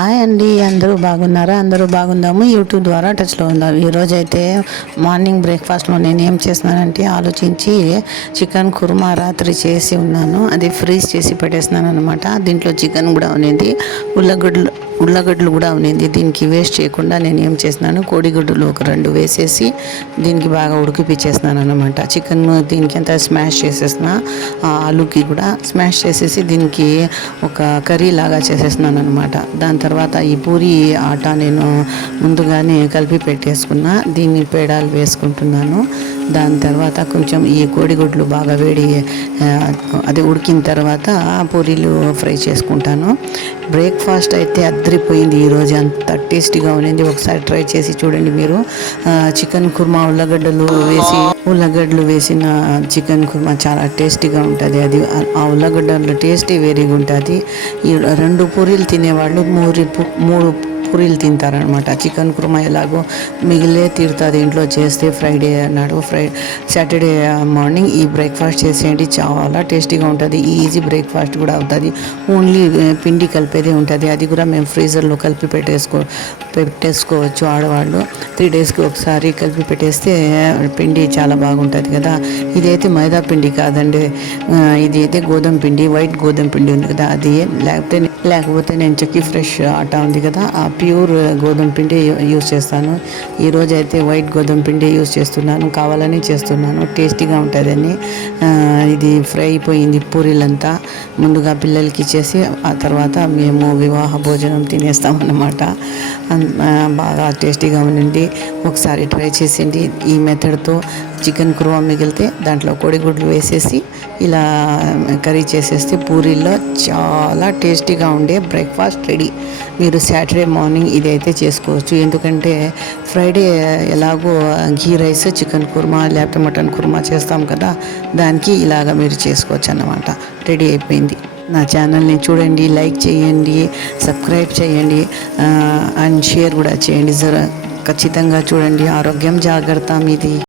Hi అండి, అందరూ బాగున్నారా? అందరూ బాగుందాము. యూట్యూబ్ ద్వారా టచ్లో ఉందాము. ఈరోజు అయితే మార్నింగ్ బ్రేక్ఫాస్ట్లో నేను ఏం చేస్తున్నానంటే ఆలోచించి చికెన్ కుర్మా రాత్రి చేసి ఉన్నాను. అది ఫ్రీజ్ చేసి పెట్టేస్తున్నాను అనమాట. దీంట్లో చికెన్ కూడా ఉన్నింది, ఉల్లగడ్డలు కూడా ఉన్నింది. దీనికి వేస్ట్ చేయకుండా నేను ఏం చేస్తున్నాను, కోడిగుడ్డులు ఒక 2 వేసేసి దీనికి బాగా ఉడికిపించేస్తున్నాను అనమాట. చికెన్ దీనికి అంతా స్మాష్ చేసేసిన, ఆలుకి కూడా స్మాష్ చేసేసి దీనికి ఒక కర్రీ లాగా చేసేస్తున్నాను అనమాట. దాని తర్వాత ఈ పూరి ఆట నేను ముందుగానే కలిపి పెట్టేసుకున్నా. దీన్ని పేడాలు వేసుకుంటున్నాను. దాని తర్వాత కొంచెం ఈ కోడిగుడ్లు బాగా అది ఉడికిన తర్వాత పూరీలు ఫ్రై చేసుకుంటాను. బ్రేక్ఫాస్ట్ అయితే అద్దరిపోయింది ఈరోజు, అంత టేస్టీగా ఉన్నింది. ఒకసారి ట్రై చేసి చూడండి మీరు. చికెన్ కుర్మా ఉల్లగడ్డలు వేసిన చికెన్ కుర్మా చాలా టేస్టీగా ఉంటుంది. అది ఆ ఉల్లగడ్డల టేస్టీ వేరేగా ఉంటుంది. ఈ 2 పూరీలు తినేవాళ్ళు 3 పూరీలు తింటారనమాట. చికెన్ కుర్మా ఎలాగో మిగిలే తీరుతుంది ఇంట్లో చేస్తే. ఫ్రైడే నాడు సాటర్డే మార్నింగ్ ఈ బ్రేక్ఫాస్ట్ చేసేయండి, చాలా టేస్టీగా ఉంటుంది. ఈజీ బ్రేక్ఫాస్ట్ కూడా అవుతుంది. ఓన్లీ పిండి కలిపేదే ఉంటుంది. అది కూడా మేము ఫ్రీజర్లో కలిపి పెట్టేసుకోవచ్చు. ఆడవాళ్ళు 3 డేస్కి ఒకసారి కలిపి పెట్టేస్తే పిండి చాలా బాగుంటుంది కదా. ఇదైతే మైదా పిండి కాదండి, ఇది అయితే గోధుమ పిండి, వైట్ గోధుమ పిండి ఉంది కదా అది. లేకపోతే నేను చెక్కి ఫ్రెష్ ఆటా ఉంది కదా, ఆ ప్యూర్ గోధుమ పిండి యూస్ చేస్తాను. ఈరోజు అయితే వైట్ గోధుమ పిండి యూస్ చేస్తున్నాను, కావాలని చేస్తున్నాను, టేస్టీగా ఉంటుందని. ఇది ఫ్రై అయిపోయింది పూరీలంతా. ముందుగా పిల్లలకి ఇచ్చేసి ఆ తర్వాత మేము వివాహ భోజనం తినేస్తామన్నమాట. బాగా టేస్టీగా ఉండింది. ఒకసారి ట్రై చేసింది ఈ మెథడ్తో. చికెన్ కుర్మా మిగిలితే దాంట్లో కోడిగుడ్లు వేసేసి ఇలా కర్రీ చేసేస్తే పూరీల్లో చాలా టేస్టీగా ఉండే బ్రేక్ఫాస్ట్ రెడీ. మీరు సాటర్డే మార్నింగ్ ఇది అయితే చేసుకోవచ్చు. ఎందుకంటే ఫ్రైడే ఎలాగో ఘీ రైస్, చికెన్ కుర్మా లేకపోతే మటన్ కుర్మా చేస్తాం కదా, దానికి ఇలాగ మీరు చేసుకోవచ్చు అన్నమాట. రెడీ అయిపోయింది. నా ఛానల్ని చూడండి, లైక్ చేయండి, సబ్స్క్రైబ్ చేయండి అండ్ షేర్ కూడా చేయండి. ఖచ్చితంగా చూడండి. ఆరోగ్యం జాగ్రత్త మీది.